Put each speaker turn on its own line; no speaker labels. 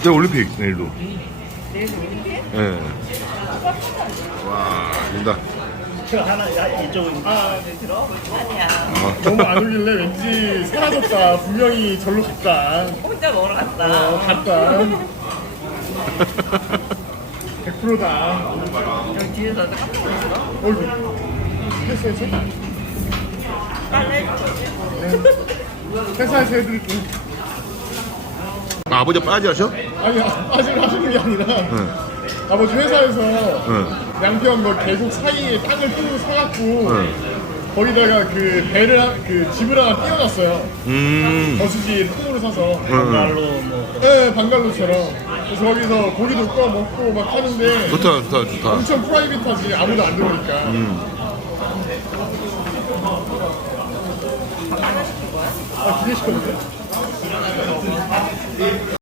내일 올림픽 내일도.
내일 올림픽?
예. 와 된다.
하나 이쪽은
네, 들어? 아니야.
너무 안 올릴래? 왠지 사라졌다. 분명히 절로 갔다.
혼자 먹으러 갔다.
갔다. 100%다.
여기 뒤에서 깜짝 놀랐어.
어이구. 했어.
빨리 해줘.
회사에서 해드릴게.
아, 아버지 빠지 하셔?
아니, 아직 하시는 게 아니라. 아버지 회사에서 양평 거 계속 사이에 땅을 뜯고 사갖고 거기다가 그 배를 집을 하나 띄워놨어요. 거수지 통으로 사서. 방갈로 뭐. 네, 방갈로처럼. 그래서 거기서 고기도 구워 먹고 막 하는데
좋다.
엄청 프라이빗하지. 아무도 안 들어오니까.
하나 시킨 거야?
아, 기계 시켰는데?